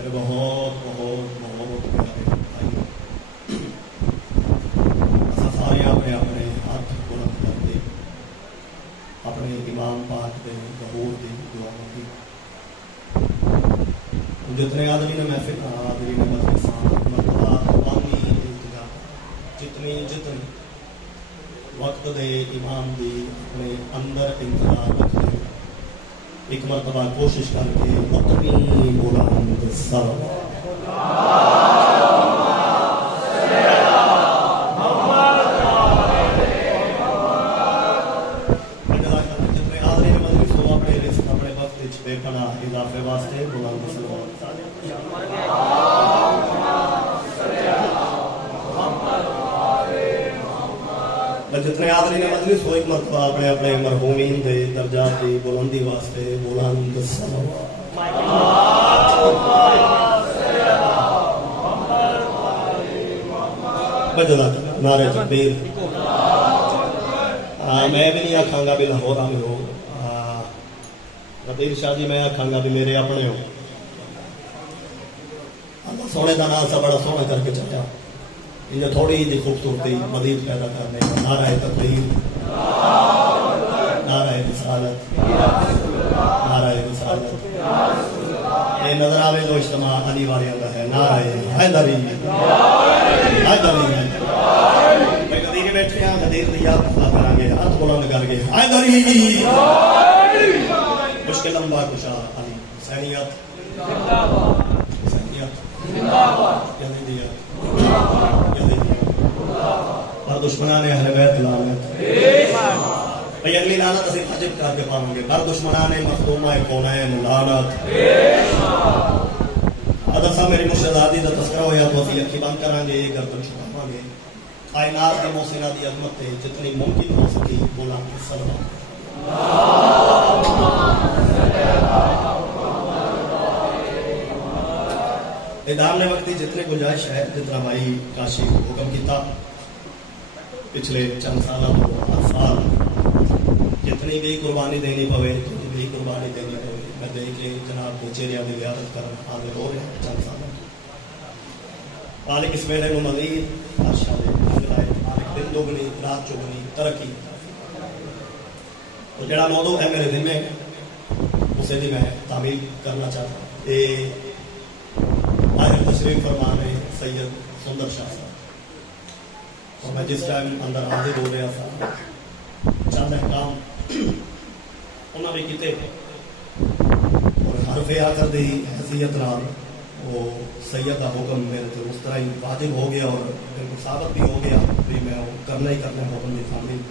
मेरे बहुत बहुत बहुत प्यारे भाई सारे अपने अपने हाथ बुलंद करते अपने इमाम पाक दे गहूर दी दुआ की जितने आदमी ने महफिल आदमी ने मरतबा पानी इंतजा जितनी जितनी वक्त दे इमाम दी अपने अंदर इंतजार रखते एक मरतबा कोशिश करके अपनी बुलंद जितने आदमी ने मजलिस को अपने वक्त बेपना इजाफे वास्ते बुलंद जितने आदमी ने मजलिस हो एक मरतबा अपने अपने मरहूमीन दे दर्जात की बुलंदी वास्ते बुलंद नारे तकबीर। मैं भी नहीं आखांगा भी लाहौर में हो रबीर शाह जी, मैं आखांगा भी मेरे अपने हो। अल्लाह सोने का नाम सा बड़ा सोना करके चलिया इन्हें थोड़ी जी खूबसूरती मजीद पैदा करने का नारा है तकबीर, नारा है रिसालत, नारा है रिसालत। ये नजर आवे जो इज्तिमा अली वाले का है, नारा है हैदरी हैदरी। मैं कदीर बैठे हैं कदीर लिया करांगे हाथ बुलंद करके हैदरी। मुश्किल लंबा कुशा अली सैनियत सैनियत यजीदियत और दुश्मनाने अहले बैत लानत। भाई अगली लानत असीं वाजिब करके पावांगे। हर दुश्मनाने मखदूमा कौनैन लानत। अदर सा मेरी मुर्शिद आदि दा तस्करा होया तो असीं अखी बंद करांगे गर्दन झुकावांगे। कायनात दी मोहसिना दी अजमत ते जितनी मुमकिन हो सकी बोलांगे सल्लल्लाहु दामने वक्ती जितने गुंजाइश है जितना भाई काशी हुक्म किया पिछले चंद साल साल जितनी भी कुर्बानी देनी पवे जितनी भी कुर्बानी देनी पवे मैं देख के जनाब के चेहरिया की रियासत कर हाजिर हो रहे हैं चंद साल मालिक इस मेले में मजीद बादशाह मालिक दिन दोगुनी रात चौगुनी तरक्की और जड़ा मौजू है मेरे जिम्मे उसे भी मैं तामील करना चाहता हूँ। आहिर तशरीफ फरमाने सैयद सुंदर शाह साहब और मैं जिस टाइम अंदर हाजिर हो रहा था चंद अहकाम उन्होंने भी किते और हरफे आकर दी हैसियत नाल वो सैयद का हुक्म मेरे तो उस तरह ही वाजिब हो गया और बिल्कुल साबित भी हो गया भी मैं वो करना ही करना है हुक्म की तामील।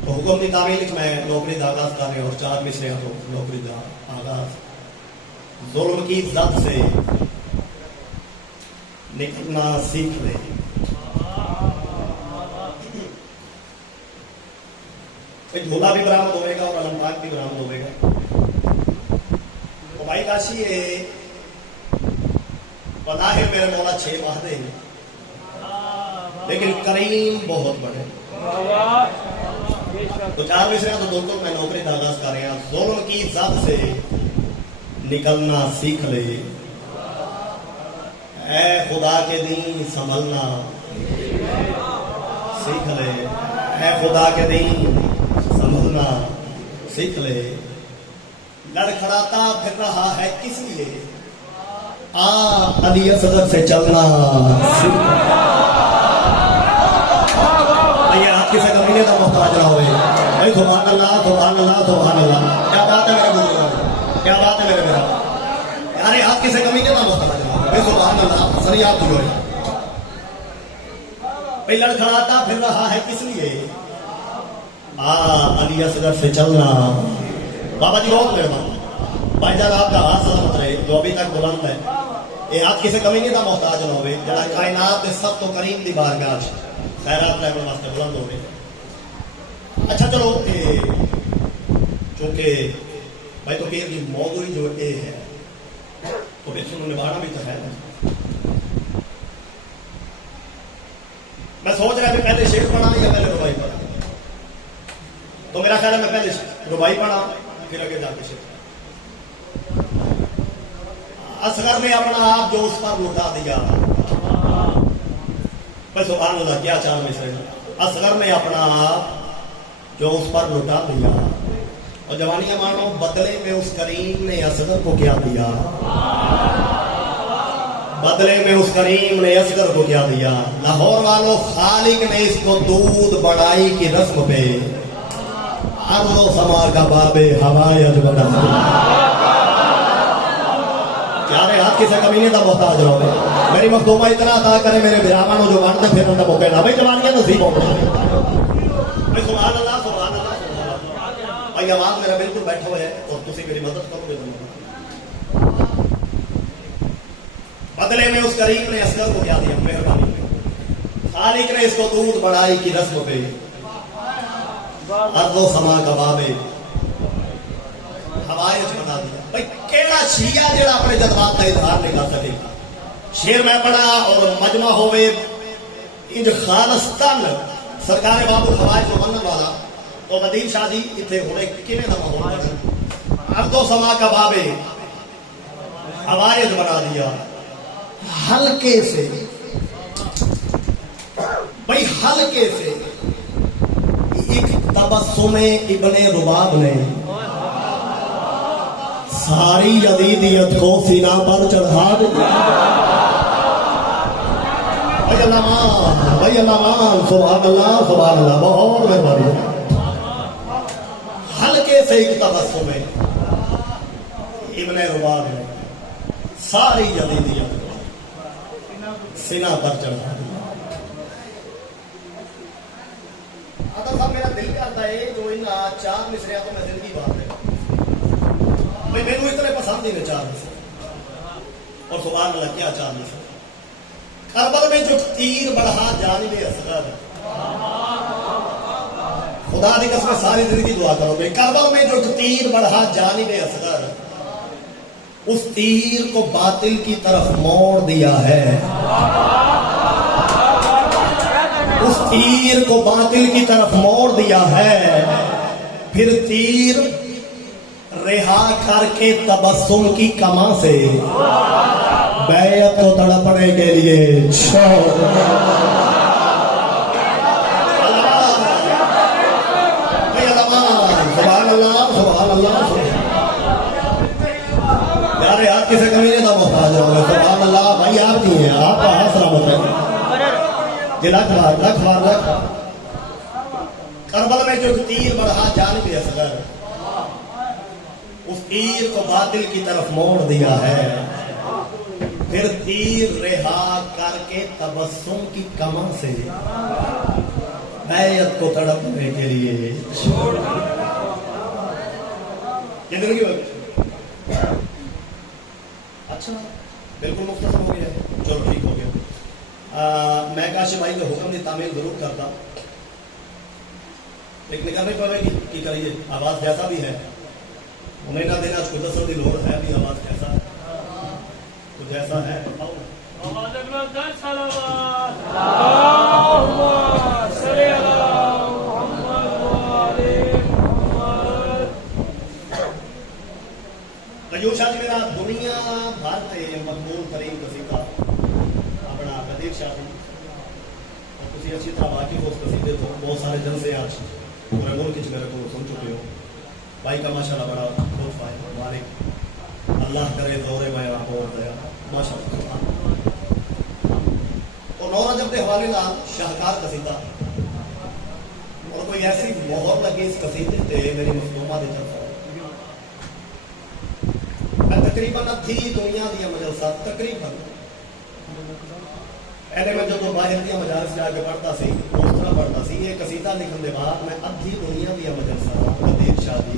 तो हुक्म की तामील मैं नौकरी का आगाज कर रहे और 4 मिसरे तो नौकरी का आगाज। जुल्म की जद से निकलना सीख ले। झोला भी बरामद होगा और अलमपाक भी बरामद होगा। तो भाई काशी है पता है मेरे मौला 6 वादे हैं लेकिन करीम बहुत बड़े। तो 4 मिसरे तो दोस्तों मैं नौकरी का आगाज कर रहा। जुल्म की जद से निकलना सीख ले, ऐ खुदा के दीन संभलना सीख ले, ऐ खुदा के दीन संभलना सीख ले। लड़खड़ाता फिर रहा है किस लिए, आ अली असगर से चलना सीख ले। मोहताज ना होवे भाई। सुभान अल्लाह सुभान अल्लाह सुभान अल्लाह। क्या बात है मेरे बुजुर्ग, क्या बात है मेरे मेरा यार, आज किसी कमी के ना मोहताज ना भाई। सुभान अल्लाह। सही आप जो है भाई लड़खड़ाता फिर रहा है किस लिए? अली असगर से चलना। बाबा जी बहुत मेहरबान भाईजान, आपका हाथ सलामत रहे जो अभी तक बुलंद है। ये आज किसी कमी नहीं था मोहताज ना होवे जरा कायनात दे सब तो करीम दी बारगाह खैरात लेने वास्ते बुलंद हो गए। अच्छा चलो चूंकि भाई तो फिर की मौजूद जो ये है तो फिर सुनो निभाना भी तो है। मैं सोच रहा कि पहले शेर पढ़ा या पहले रुबाई पढ़ा, तो मेरा ख्याल है मैं पहले रुबाई पढ़ा फिर आगे जाके शेर। असगर ने अपना आप जो उस पर लुटा दिया, बस सुभान अल्लाह क्या चाल में से असगर ने अपना आप जो उस पर लुटा दिया, और जवानियां मानो बदले में उस करीम ने असगर को क्या दिया, बदले में उस करीम ने असगर को क्या दिया। लाहौर वालों खालिक ने इसको दूध बढ़ाई की रस्म पे अर्ज़ो समा का बाबे हवायत बना दिया। यार हाथ किसी कमीने का मोहताज रहो। मेरी मखदूमा इतना अदा करे मेरे बिरावान जो बनते फिर उनका मौके ना भाई जवानियां नसीब हो भाई। सुभान अल्लाह सुभान अल्लाह। भाई आवाज मेरा बिल्कुल बैठा हुआ है और तुम मेरी मदद करोगे दोनों। बदले में उस करीम ने असगर को क्या दिया, मेहरबानी खालिक ने इसको दूध बढ़ाई की रस्म पे अर्ज़ो समा का बाबे हवायत बना दिया। भाई केड़ा छिया जेड़ा अपने जज्बात का इजहार नहीं कर सके। शेर मैं पढ़ा और मजमा होवे इंज खालिस्तान सरकार बाबू हवायत को मनन वाला और नदीम शाह जी इतने होने किवें दा माहौल बना। अर्ज़ो समा का बाबे हवायत बना दिया हल्के से। भाई हल्के से एक तबस्सुमे इब्ने रुबाब ने सारी यजीदियत को सीना पर चढ़ा दिया। भाई अल्लाह सुभान अल्लाह बहुत मेहरबानी। हल्के से एक तबस्सुमे इब्ने रुबाब ने सारी यजीदियत सीना पर चढ़ा दिया। अगर साहब मेरा दिल करता है जो इन चार मिसरिया तो मैं जिंदगी बात है भाई मैनू इतने पसंद ही ने चार मिसरे। और सुभान अल्लाह क्या चार मिसरे। करबल में जो तीर बढ़ा जानिबे असगर, खुदा दी कसम सारी जिंदगी दुआ करो भाई। करबल में जो तीर बढ़ा जानिबे असगर, उस तीर को बातिल की तरफ मोड़ दिया है। उस तीर को बातिल की तरफ मोड़ दिया है। फिर तीर रिहा करके तबस्सुम की कमा से बैयत को तड़पने के लिए यार यार किसी कमीने का मोहताज हो। सुभान अल्लाह भाई आप जी हैं, आपका हाथ सलामत है। लख बार करबल में जो तीर बढ़ा जानिबे असगर, उस तीर को बातिल की तरफ मोड़ दिया है। फिर तीर रिहा करके तबस्सुम की कमा से बैयत को तड़पने के लिए अच्छा बिल्कुल मुख्तसर हो गया। चलो ठीक हो गया। मैं काशिफ भाई के हुक्म की तामील जरूर करता, लेकिन करनी पड़ेगी कि करिए। आवाज जैसा भी है उन्हें ना देना कुछ तसल्ली लोड़ है भी। आवाज कैसा कुछ ऐसा है कयूर शाह जी मेरा दुनिया भर से मकबूल तरीन कसीदा अपना प्रदीप शाह जी, और तुम अच्छी तरह वाकिफ उस कसीदे तो बहुत सारे जलसे आज पूरे मुल्क मेरे को सुन चुके हो। भाई का माशाल्लाह बड़ा खूब मुबारक। अल्लाह करे दौरे में आप और दया माशाल्लाह। और 9 रजब के हवाले नाल शाहकार कसीदा और कोई ऐसी मोहर लगी इस कसीदे ते मेरी मखदूमा दे तरफ मैं तकरीबन अद्धी दुनिया दी मजलसा तकरीबन पहले मैं जो बाहर दी मजालिस जाके पढ़ता सी उस तरह पढ़ता सी ये कसीदा लिखने के बाद मैं अद्धी दुनिया दी मजलसा लतीफ शाह दी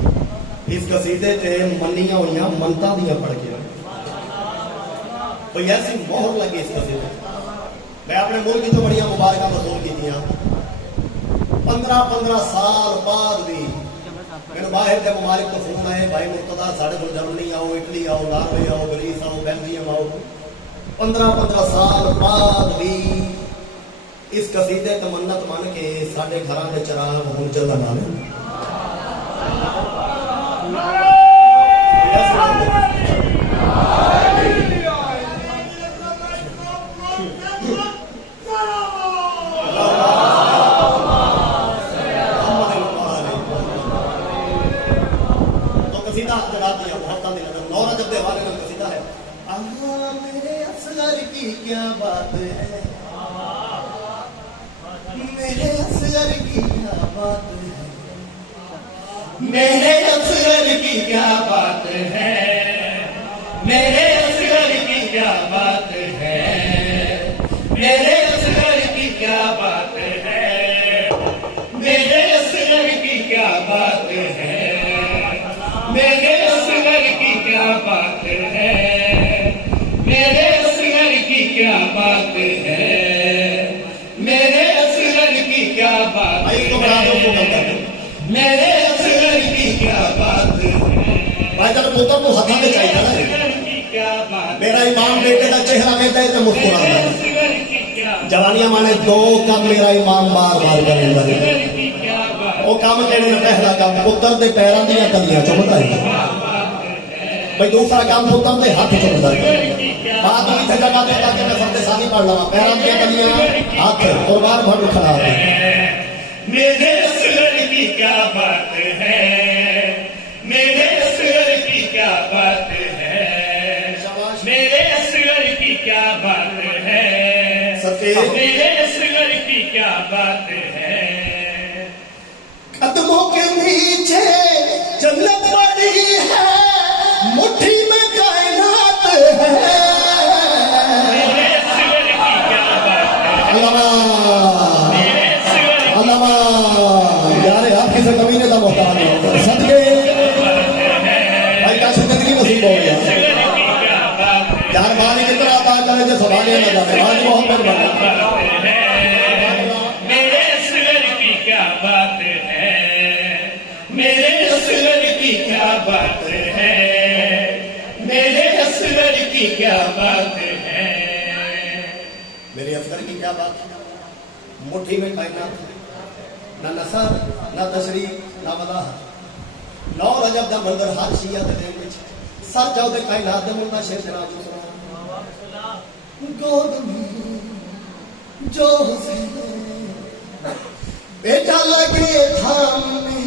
इस कसीदे ते मनिया हुई मनता दियां पढ़ के कोई ऐसी मोहर लगी इस कसीदे मैं अपने मुल्क तो बड़िया मुबारक वसूल की 15-15 साल बाद भी मैं बाहर के ममालिक तो फोन आए भाई मुर्तदा साढ़े को जर्मनी आओ इटली आओ नॉर्वे आओ ग्रीस आओ बेल्जियम आओ 15-15 साल बाद भी इस कसीदे ते मन्नत मान के साढ़े घर के चिराग हुण जलन आ क्या बात है मेरे असगर की क्या बात है मेरे असगर की क्या बात है मेरे असगर की क्या बात है मेरे असगर की क्या बात है मेरे असगर की क्या बात है मेरे असगर की क्या बात है मेरे क्या बात है मेरे असगर की क्या बात है मेरे असगर की क्या बात है भाई जब पुत्र को हथा में चाहिए ना मेरा इमाम बेटे का चेहरा कहता है तो मुस्कुराता है जवानियां माने दो काम मेरा इमाम बार बार करेंदा है वो काम कहने में पहला काम पुत्र दे पैरों दी तलियां चुमदा है भाई दूसरा काम पुत्र दे हाथ चुमदा है बात कितने जगह पे ताकि मैं सबके साथ ही पढ़ लगा पैरों की तलियां हाथ और बार भर खड़ा है मेरे असगर की क्या बात है मेरे असगर की क्या बात है मेरे असगर की क्या बात है मेरे असगर की क्या बात है कदमों के नीचे जन्नत पड़ी है मुट्ठी में कायनात है यार आप किसी कमीने का मोहताज नहीं होता सदके भाई का जिंदगी नसीब हो गया यार मानी कितना अदा करे जो संभाले ना जाए आज मोहब्बत बना मेरे असगर की क्या बात है मेरे असगर की क्या बात है मेरे असगर की क्या बात है मेरे असगर की क्या बात है मुट्ठी में कायनात ना नसर ना तशरी ना मदाह 9 रजब दा मंदिर हर शिया दे दिन विच सर जाओ दे कायनात दे मुंडा शेर जनाब गोद में जो हुसैन बेटा लगे थामने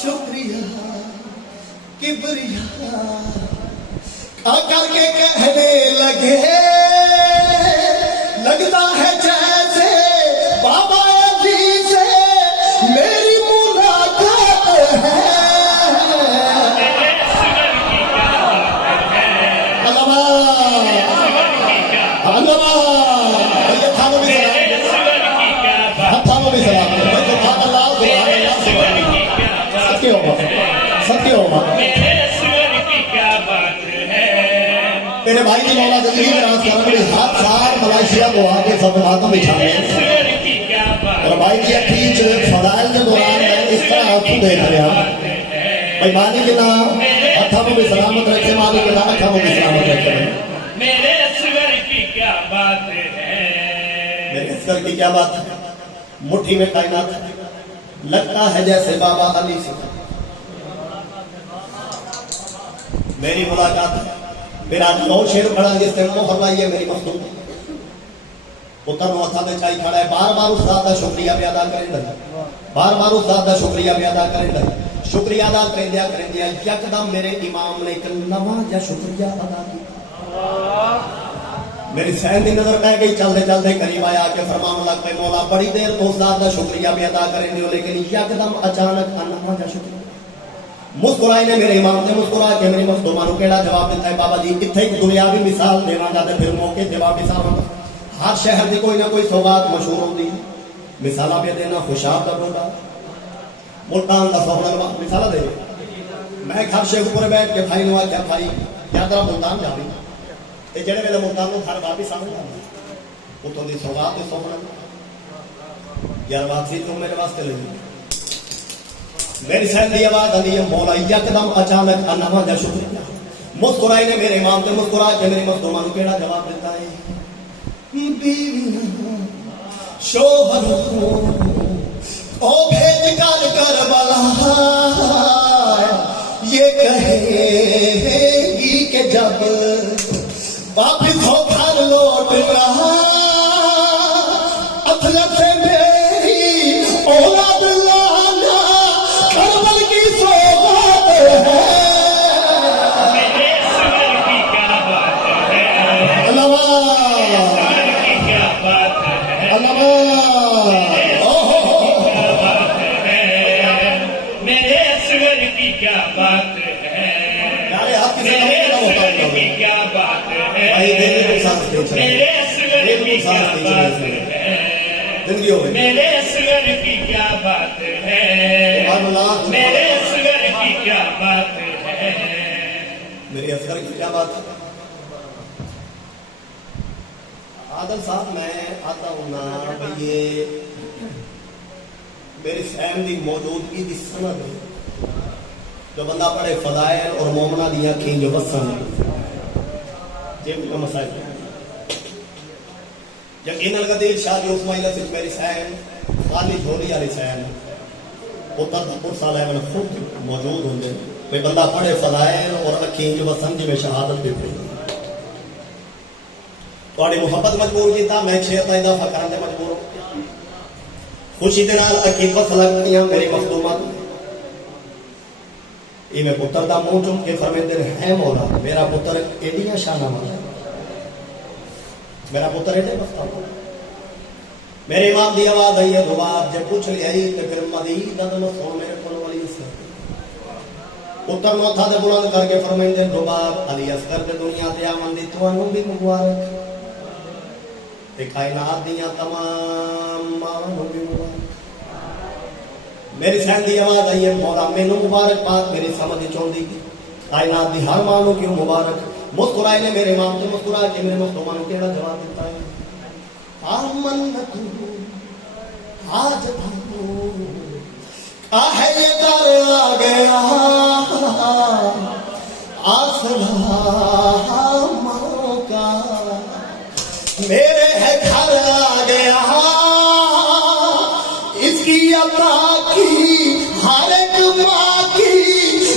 शुक्रिया किबरिया करके कहने लगे लगता है जैसे बाबा जी से मेरी मुलाकात है सत्य हो तेरे भाई की मौला जिंदगी में राज करने 7 साल मलेशिया को आके सब मातम बिछाने और भाई की अखीच फदाइल के दौरान मैं इस तरह आंसू देख रहा भाई मालिक ना हथों में भी सलामत रखे मालिक ना अखों में भी सलामत रखे मेरे असगर की क्या बात है मेरे असगर की क्या बात है मुट्ठी में कायनात लगता है जैसे बाबा अली से मेरी मुलाकात मेरा 9 शेर पढ़ा जिसने मोहर लाई है मेरी मखदूम पुत्र हथा में चाई खड़ा है बार बार उस्ताद का शुक्रिया भी अदा करें बार बार उस्ताद का शुक्रिया भी अदा करें शुक्रिया अदा करेंदिया यकदम मेरे इमाम ने एक नवा या शुक्रिया अदा किया मेरी सहन की नजर पै गई, चलते चलते करीब आया के फरमान लग पे, मौला बड़ी देर तो उस ज़ात का शुक्रिया भी अदा करें दियो, लेकिन यकदम अचानक अल्लाह का शुक्रिया मुस्कुराए ने मेरे इमाम ने मुस्कुरा के मेरी मखदूमा को केड़ा जवाब दिता है, बाबा जी इत्थे एक दुनियावी मिसाल देवांगा ते फिर मौके जवाब भी साहब हर शहर की कोई ना कोई सौगात मशहूर होती है, मिसाला भी देना खुशाब का बोला मुल्तान का सोहना मिसाला दे। मैं घर शेख ऊपर बैठ के भाई नुआ क्या भाई क्या तेरा मुल्तान जा रही ते जेड़े वेले मुल्तान को घर वापिस आऊंगा उतों की सौगात ते सोहना यार वापसी तू मेरे वास्ते ले मेरी सहन की आवाज आती है, मौला यकदम अचानक अल्लाह का शुक्रिया मुस्कुराए ने मेरे इमाम ने मुस्कुरा के मेरी मखदूमा को केड़ा जवाब देता है, शोहर ओ भेज कर करबला ये कहेगी कि जब वापिस हो घर लौट रहा अफलत से मेरी औलाद लाना करबल की सौगात है। मेरे असगर की क्या बात है, मेरे असगर की क्या बात है, मेरे असगर की क्या बात है। आदल साहब मैं आता हूं ना भाई ये मेरी सहन की मौजूदगी की सनद जो बंदा पढ़े फदाइल और मोमना दी अखीं जो वसन जे मसाइल यकीनन कदीर शादी उस्माइला से मेरी सहन खाली झोली वाली सहन वो तदब्बुर साले में खुद मौजूद होंगे कोई बंदा पढ़े फदाइल और अखीं जो वसन जिवें शहादत दी पई थोड़ी मुहब्बत मजबूर किया मैं 6 दफा करने मजबूर खुशी के नाल अखीं वस लगतियां मेरी मखदूमा इवें पुत्र का मुंह चुम के फरमाते है मौला मेरा पुत्र एडियां शाना वाला मेरा पुत्र एडे बस्ता मेरे इमाम की आवाज आई है दोबारा जब पूछ लिया तो फिर मजीद सुन मेरे को वाली पुत्र मौथा दे बुलंद करके फरमाते दोबारा अली असगर के दुनिया ते आमन दी तुहानू भी मुबारक ते कायनात दियां तमाम मावां भी मुबारक। मेरी सहन की आवाज आई है मौला मैनू मुबारकबाद मेरी समझ चौंदी कायनात की हर मां को क्यों मुबारक। मुस्कुराए ने मेरे इमाम ने मुस्कुरा के मेरे मखदूमा को केड़ा जवाब देता है आमन तू आज तू आहे ये दर आ गया आसरा मां का मेरे है घर आ गया इसकी अता की हर एक माँ की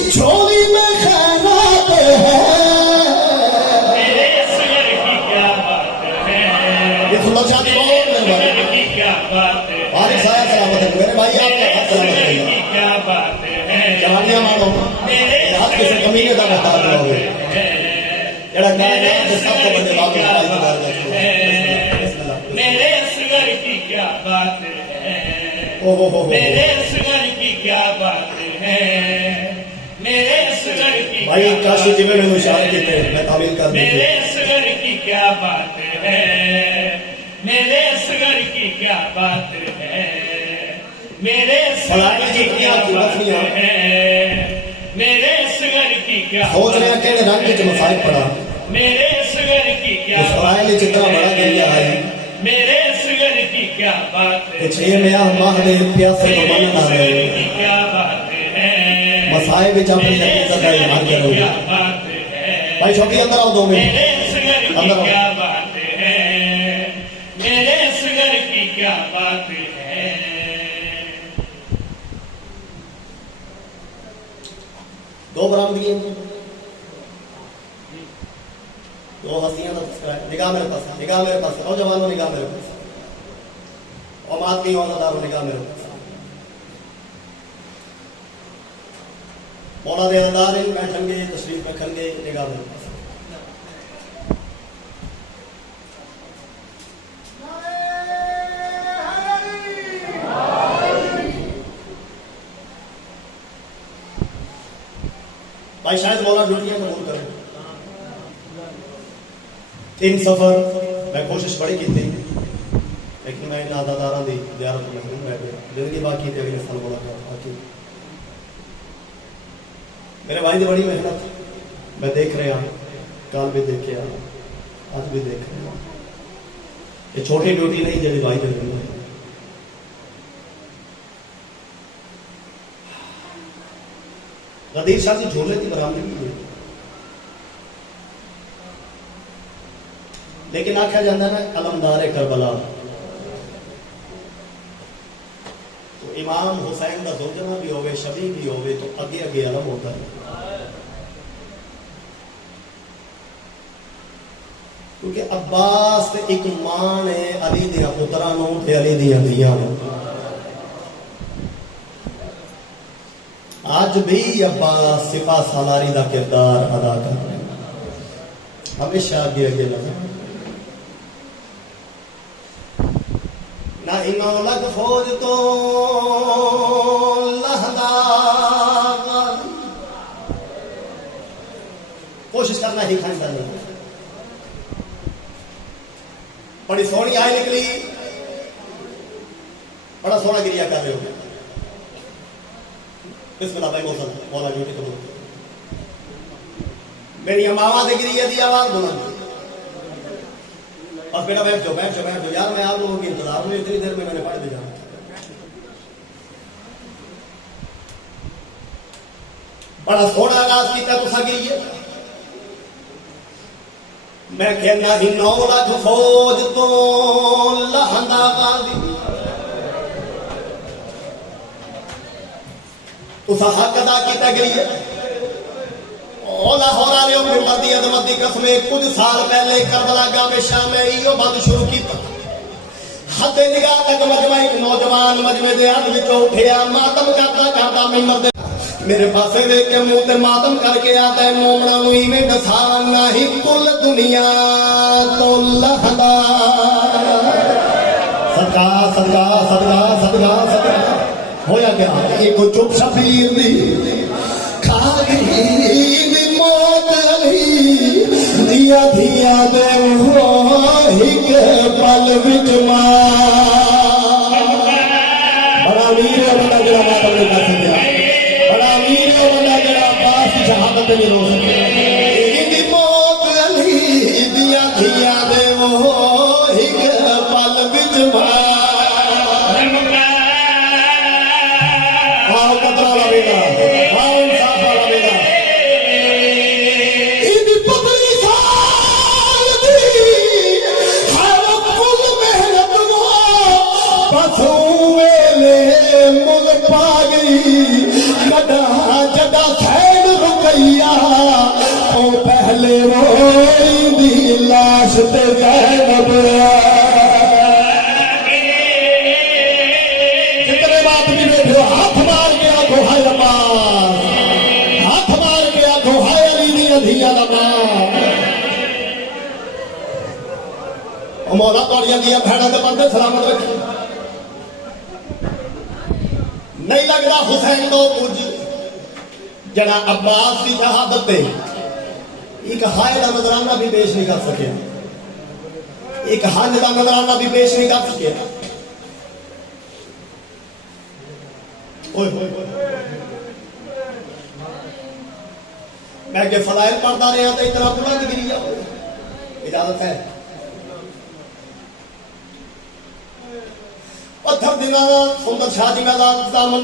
झोली में खैरात है। मेरे असगर की क्या बात है, ये सुनो शादी बहुत असगर की क्या बात है, बारिश आया सलामत है मेरे भाई आपका हाथ सलामत असगर रहेगा की क्या बात है, जवानियां मानो मेरे हाथ किसी कमीने का बता दोगे एड़ा कायनात के सब को बड़े बाबू का इकरार करते हैं। मेरे असगर की क्या बात है, ओहो मेरे असगर की क्या बात है, मेरे असगर की भाई काशी जी में मैंने इशारे किए मैं तामील कर मेरे दी असगर की क्या बात है, मेरे असगर की क्या बात है, मेरे असगर की क्या बात है, मेरे असगर की क्या सोच रहे हैं कि रंग के मसाइल पड़ा मेरे असगर की क्या इसराइल जितना बड़ा गिरिया है मेरे असगर की क्या बात है, 6 माह दे प्यासे को मेरे बनना असगर है की क्या बात है, मसाए विच अपनी हकीकत का इजहार करो क्या बात है, भाई छोटी अंदर आओ 2 मिनट मेरे असगर की अंदर आओ। क्या बात है, मेरे असगर की क्या बात है। दो बरामदगी दो हस्तियां का तस्करा निगाह मेरे पास निगाह मेरे पास और जवानों निगाह मेरे पास और मात नहीं होता दारो निगाह मेरे पास मौला दे अंदार इन बैठेंगे तशरीफ रखेंगे निगाह मेरे पास भाई शायद मौला ड्यूटियां कबूल करे। 3 सफर मैं कोशिश बड़ी की थी, लेकिन मैं इन अदादारा की ज़ियारत महरूम रह गया। जिंदगी बाकी थी, अगले साल मुलाकात बाकी। मेरे भाई की बड़ी मेहनत मैं देख रहा, कल भी देखे, आज भी देख रहा। ये छोटी ड्यूटी नहीं जी भाई दे रही है। गदीर शाह की झोले की बरामदगी है, लेकिन आख्या जाता है ना अलमदार करबला। तो इमाम हुसैन का जोजना भी होवे, शबी भी होवे, तो अगे अगे अलम होता है। क्योंकि अब्बास ते एक मां ने अली दिया पुत्रा नूं ते अली दिया धियां नूं। आज भी अब्बास सिपा सालारी का किरदार अदा कर रहे हैं, हमेशा आगे आगे लगा। ना इनो लग फौज तो लहदा, कोशिश करना ही खानदान नहीं। बड़ी सोहनी आय निकली, बड़ा सोहना गिरिया कर रहे हो। बिस्मिल्लाह भाई मौसम मौला ड्यूटी करो। मेरी मावा से गिरिया की आवाज बुलंद, और बेटा बैठ जाओ बैठ जाओ बैठ जाओ। यार मैं आप लोगों की इंतजार में, इतनी देर में मैंने पढ़ भी जाना। बड़ा सोहना आगाज किया तुसा गिरिए। मैं कहना ही 9 लाख फौज तो लहंदा गाजी, तुसा हक अदा किया गई है। लाहौर वाले मिंबर दी अजमत दी कसम, कुछ साल पहले करबला गावे शाम में इहो बंद शुरू किया। हद निगाह तक मजमा एक नौजवान मजमे दे हद विचों उठिया, मातम करता करता मिंबर दे मेरे पासे देख के मुंह ते मातम करके आता है, मोमना नूं इवें दसा नाही कुल दुनिया तो लहदा। सदका सदका सदका सदका सदका होया क्या? एक चुप शबीर दी खा गई मौत अली दिया धिया दे हिक पल विच मां। बड़ा वीर है बंदा जड़ा मातम नहीं कर सकिया, बड़ा वीर है बंदा जड़ा अब्बास की शहादत नहीं रो सकिया। इनकी मौत अली दिया धिया दे हिक पल विच मां। पहले रोई लाश ते जितने बात भी बैठे हाथ मार के आखो हाय अब्बास, हाथ मार के आखो हाय अली दी धिया लगा। मौला तौड़िया दिया भैड़ा के बंदे सलामत रखी। नहीं लगता हुसैन दो कुछ जरा अब्बास की शहादत एक हाय का नजराना भी पेश नहीं कर सके, एक हज का नजराना भी पेश नहीं कर सके। मैं के फलाइल पढ़ता रहा तो इतना बुलंद गिरी जाओ, इजाजत है। पत्थर दिना सुंदर शाह जी मैदान दामन,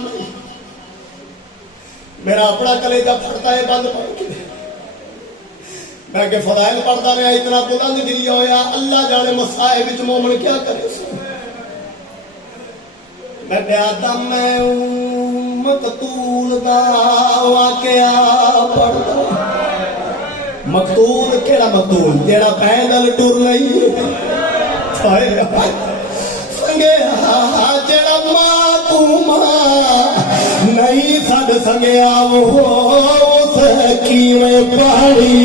मेरा अपना कलेजा फटता है बंद पड़ के। मैं के फदाइल पढ़ता रहा इतना बुलंद गिरी होया, अल्लाह जाने मसाए विच मोमन क्या करे। मैं प्यादा मैं मकतूल दा वाकया पढ़दा। मकतूल केड़ा मकतूल? जेड़ा पैदल टुर नहीं संगे जेड़ा मातूमा नहीं सद संगया वो किवें पहाड़ी।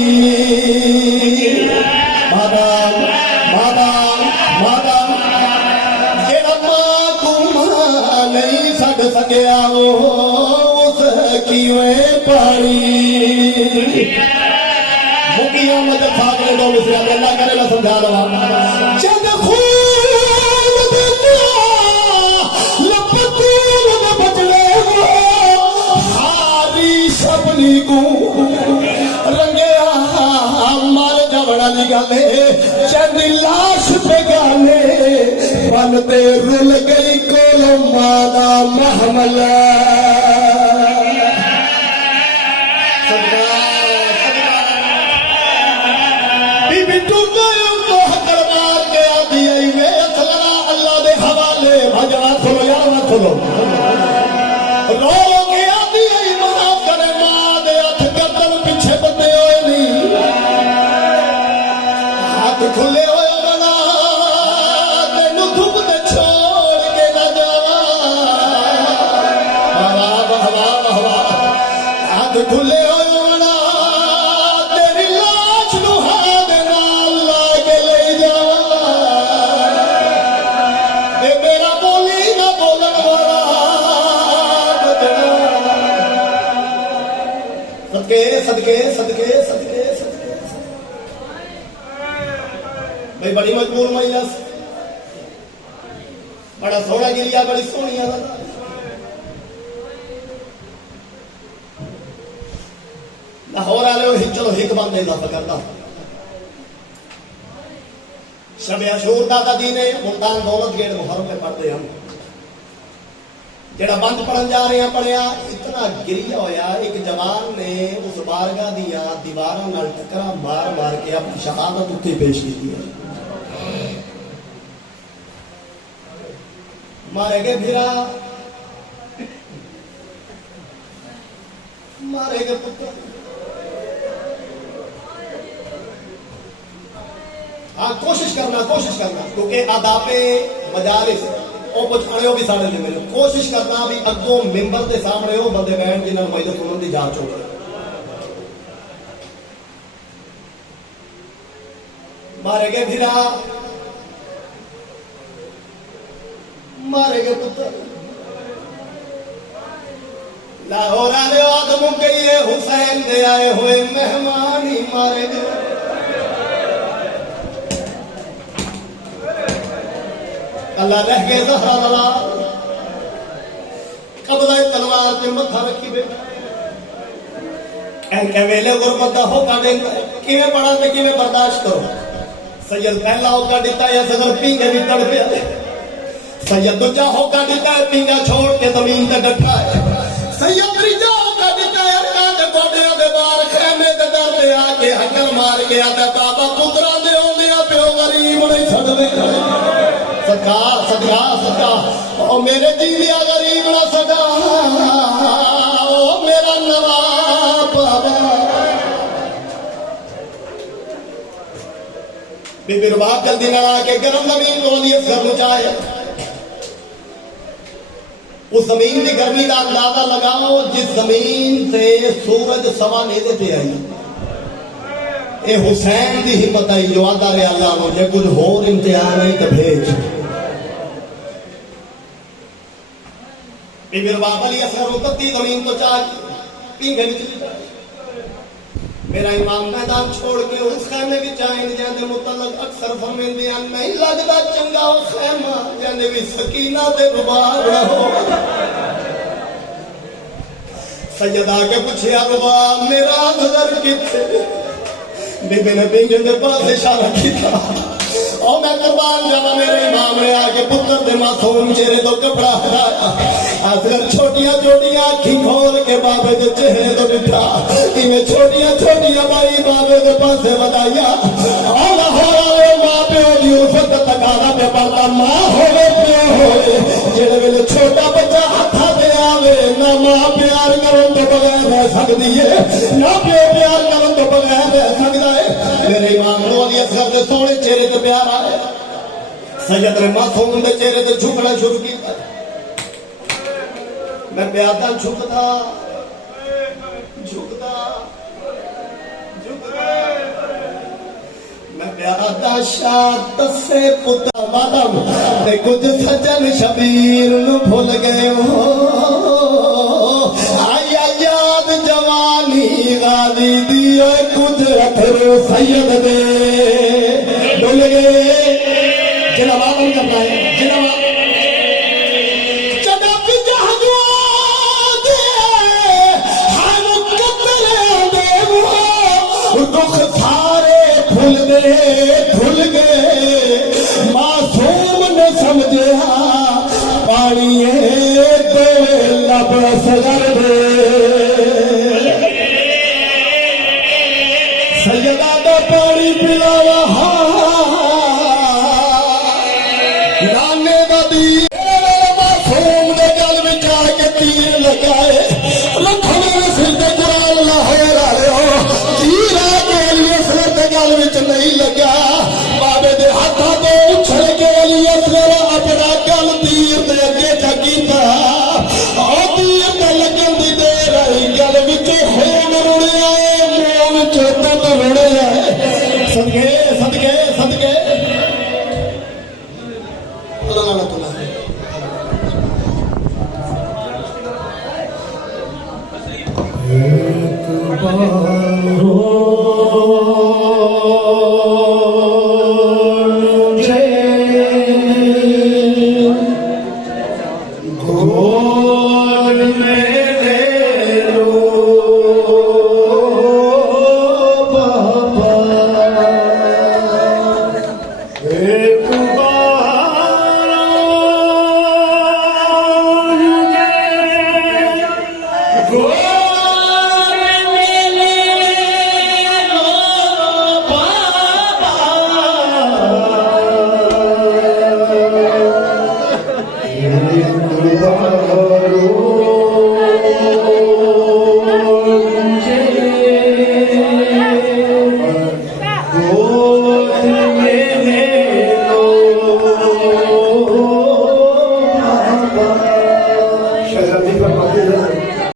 मादा मादा मादा जेड़ा मातूमा नहीं सद संगया वो किवें पहाड़ी। मैं जब भाग ले दो मिसरा में अल्लाह करे मैं समझा दवा जब खून लपतूल में बचले हो हारी सबनी को रंगे मार जवड़ा निकाले चंद लाश पे गाले बनते रुल गई कोलो मादा महमला बीबी टूटे तो हकर मार के आदि आई वे असलना अल्लाह दे हवाले भजवा सुनो यार मत सुनो रो के आदि आई माफ करे मां दे हथ गर्दन पीछे बंदे होए नहीं हाथ खुले होए बना तेनु धुप दे छोड़ के ना जावा वाह वाह वाह वाह हाथ खुले होए बना तेरी लाश नु हाथ नाल लाके ले जावा ए मेरा बोली ना बोलन वाला सदके सदके सदके सदके सदके भाई बड़ी मजबूर महिला बड़ा सोहना गिरिया बड़ी सोहनी लाहौर आले चलो हिक बंद इजाफा करता शब अशूर दादा जी ने मुल्तान दौलत गेट मुहर्रम में पढ़ते हम जेड़ा बंद पढ़न जा रहे हैं पढ़िया इतना गिरिया होया एक जवान ने उस बारगाह दिया दीवारां नाल टकरा मार मार के अपनी शहादत उत्ते पेश की है मारे गए फिरा मारे गए पुत्र हाँ कोशिश करना क्योंकि आदाबे मजालिस ओ पुछाणियो भी साढ़े लिए मैंने कोशिश करना भी अगों मिंबर के सामने हो बंदे बैठ जिन्होंने मईद सुनने की जांच हो मारे गए फिरा मारे गए पुत्र लाहौर आले आदम गई है हुसैन दे आए हुए मेहमान ही मारे गए अल्लाह रह गए ज़हरा वाला कबला तलवार पे मथा रखी बैठा के वेले गुरबत का होका दे किवें पड़ा ते किवें बर्दाश्त करो सैयद पहला होका दिता या सदर पींगे भी तड़पे सैयद दूजा होका दिता है पींगा छोड़ के जमीन ते डटा है सैयद त्रीजा होका दिता है अरकान दे गोडियां दे बाहर खेमे दे दर दे आके हकल मार के आदा बाबा पुत्रा दे ओंदे आ पियो गरीब नहीं छड़दे सदा सदा सदा ओ मेरे जीविया गरीब ना सदा ओ मेरा नवाब बाबा बीबी रुबाब जल्दी ना आके गर्म जमीन को लिए सर नुचाए उस जमीन की गर्मी का अंदाजा लगाओ जिस जमीन से सूरज सवा नेदे पे आई ए हुसैन की हिम्मत आई जो आदा रे अल्लाह नो जे कुछ होर इम्तिहान नहीं तो भेज बीबी रुबाब अली असगर मुतद्दी जमीन तो चाह पींगे मेरा इमाम मैदान छोड़ के उस खैमे विच आए जांदे मुतल्लक अक्सर फरमांदे नहीं लगदा चंगा ओ खैमा जांदे भी सकीना ते रुबाब ना हो सैयदा के पूछया रुबाब मेरा नजर किथे बीबी ने पिंगे दे पास इशारा किया ओ मैं कुर्बान जाना मेरे इमाम ने आके पुत्र दे मासूम चेहरे तो कपड़ा हटाया असगर छोटियां छोटियां आँखी खोल के बाबे के चेहरे तो बिठा इन्हें छोटियां छोटियां बाई बाबे के पासे बताया और लाहौर माँ प्यो की उल्फत तकारा पे पड़ता माँ होवे प्यो होवे जेड़े वेले छोटा बच्चा हथा दे आवे ना माँ प्यार करन तो बगैर रह सकती है ना प्यो प्यार करन तो बगैर रह सकता है मेरे इमाम नो अली असगर दे सोहने चेहरे ते प्यार आया सैयद ने मासूम दे चेहरे ते झुकना शुरू किया मैं प्यादा झुकदा झुकदा झुकदा मैं प्यादा शाद से पुता मादम ते कुछ सजन शबीर नु भूल गए हो आया याद जवानी गाली दी कुछ सूरज अथर सैयद दे डुल गए जिन्हें वादन करना है जिन्हें दुख सारे फुल दे